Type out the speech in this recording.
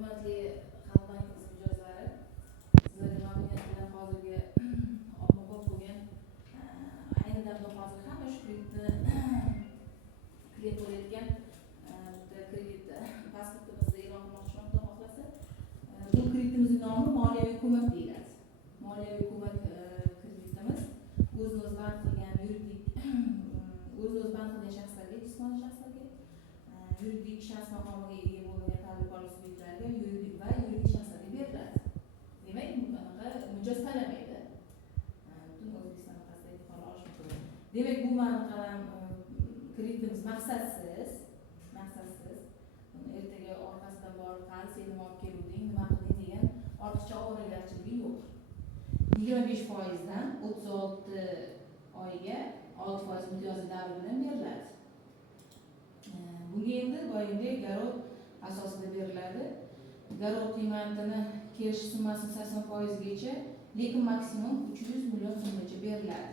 Hurmatli Xalq bankimiz mijozlari, sizlarga mamnuniyat bilan hozirgi ommabop bo'lgan ayni damda hozir hamma shu kredit bo'layotgan kredit pasportimizni e'lon qilmoqchiman, Xudo xohlasa. Bu kreditimizning nomi moliyaviy ko'mak deyiladi. Moliyaviy ko'mak kreditimiz o'zini-o'zi band qilgan yuridik o'zini-o'zi band qilgan shaxslarga, jismoniy shaxslarga, yuridik shaxs maqomiga ega bo'lmagan tadbirkorlik subyektlarga, yuridik va yuridik shaxslarga beriladi. Demak, bunaqa mijoz talamaydi. Butun O'zbekiston miqyosidagi fuqaro olish mumkin. Demak, bu ma'noda kreditimiz maqsadsiz. Ertaga orqasidan borib, qani sen nima olib keluvding, nima qilding degan ortiqcha ovoragarchiligi yo'q. 25% dan 36 oyga 6% imtiyozli davr bilan beriladi. Bunga endi boyagi garov asosida beriladi. Garov qiymatini kelish summasi 80% gacha, lekin maksimum 300 million so'mgacha beriladi.